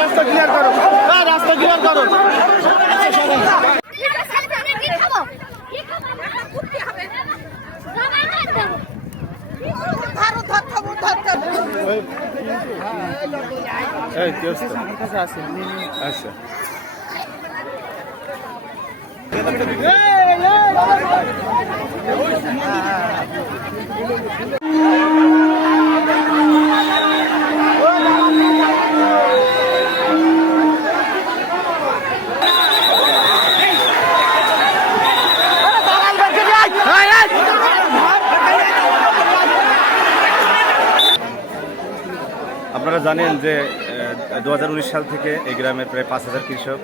রাস্তা ক্লিয়ার করো এই, রাস্তা ক্লিয়ার করো কি আপনারা জানেন যে দু হাজার উনিশ সাল থেকে এই গ্রামের প্রায় পাঁচ হাজার কৃষক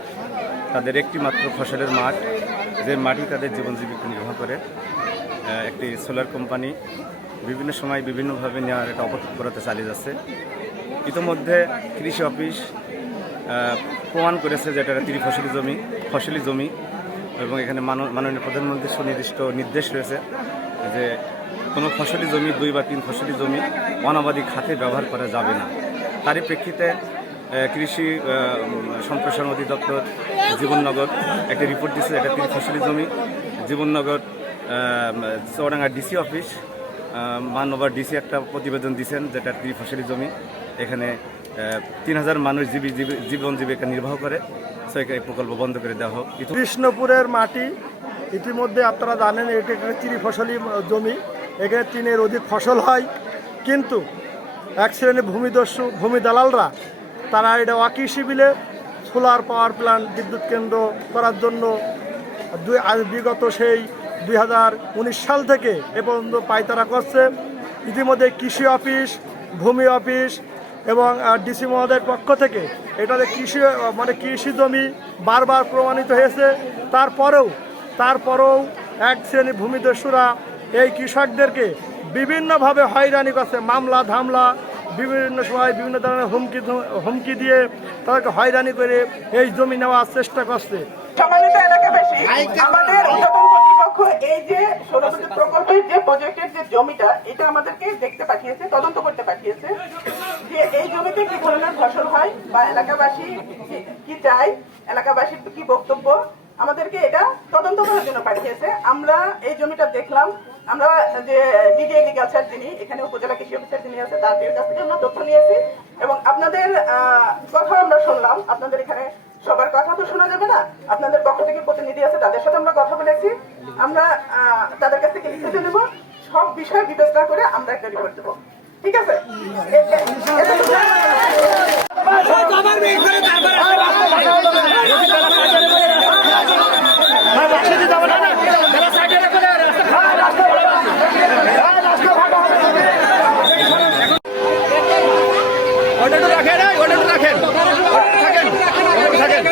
তাদের একটি মাত্র ফসলের মাঠ, যে মাটি তাদের জীবন জীবিকা নির্বাহ করে। একটি সোলার কোম্পানি বিভিন্ন সময় বিভিন্নভাবে নেওয়ার একটা অপতৎপরতা চালিয়ে যাচ্ছে। ইতোমধ্যে কৃষি অফিস প্রমাণ করেছে যে এটা একটা ত্রিফসলি জমি, ফসলি জমি এবং এখানে মানন- মাননীয় প্রধানমন্ত্রীর সুনির্দিষ্ট নির্দেশ রয়েছে যে কোনো ফসলি জমি, দুই বা তিন ফসলি জমি অনাবাদী খাতে ব্যবহার করা যাবে না। তারই প্রেক্ষিতে কৃষি সম্প্রসারণ অধিদপ্তর জীবননগর একটা রিপোর্ট দিচ্ছে এটা তিন ফসলি জমি। জীবননগর আহ, চৌডাঙ্গা ডিসি অফিস মানবার ডিসি একটা প্রতিবেদন দিয়েছেন যেটা ত্রিফসলি জমি। এখানে তিন হাজার মানুষ জীবী জীবী- জীবন জীবিকা নির্বাহ করে। সো এই প্রকল্প বন্ধ করে দেওয়া হোক। কৃষ্ণপুরের মাটি ইতিমধ্যে আপনারা জানেন এটি একটা চিরি ফসলি জমি। এখানে তিনের অধিক ফসল হয়। কিন্তু এক শ্রেণির ভূমিদস্যু ভূমি দালালরা, তারা এটা অকৃষি বিলে সোলার পাওয়ার প্ল্যান্ট বিদ্যুৎ কেন্দ্র করার জন্য দুই বিগত সেই দুই হাজার উনিশ সাল থেকে এ পর্যন্ত পায়তারা করছে। ইতিমধ্যে কৃষি অফিস, ভূমি অফিস এবং ডিসি মহোদয়ের পক্ষ থেকে এটাতে কৃষি মানে কৃষি জমি বারবার প্রমাণিত হয়েছে। তারপরেও তারপরেও এক শ্রেণি ভূমিদস্যুরা এই কৃষকদেরকে বিভিন্নভাবে হয়রানি করছে। মামলা, ধামলা বিভিন্ন সময় বিভিন্ন ধরনের হুমকি হুমকি দিয়ে তাদেরকে হয়রানি করে এই জমি নেওয়ার চেষ্টা করছে। এলাকাবাসী আমাদের এই যে সৌরবিদ্যুৎ প্রকল্পের যে প্রজেক্টের যে জমিটা এটা আমাদেরকে দেখতে পাঠিয়েছে তদন্ত করতে পাঠিয়েছে যে এই জমিতে কি ধরনের ফসল হয় বা এলাকাবাসী কি- কি চায় এলাকাবাসীর কি বক্তব্য আমাদেরকে এটা তদন্ত করার জন্য পাঠিয়েছে। আমরা এই জমিটা দেখলাম। আমরা যে ডিডি এগ্রিকালচার যিনি, এখানে উপজেলা কৃষি অফিসার যিনি আছে, তার কাছ থেকে আমরা তথ্য নিয়েছি এবং আপনাদের কথা আমরা শুনলাম। আপনাদের এখানে সবার কথা তো শোনা যাবে না। আপনাদের পক্ষ থেকে প্রতিনিধি আছে, তাদের সাথে আমরা কথা বলেছি। আমরা তাদের কাছ থেকে লিখিত নেব সব বিষয় বিবেচনা করে আমরা একটা রিপোর্ট দেবো। ঠিক আছে? ওটা তো রাখেন ওটা তো রাখেন। থাকেন থাকেন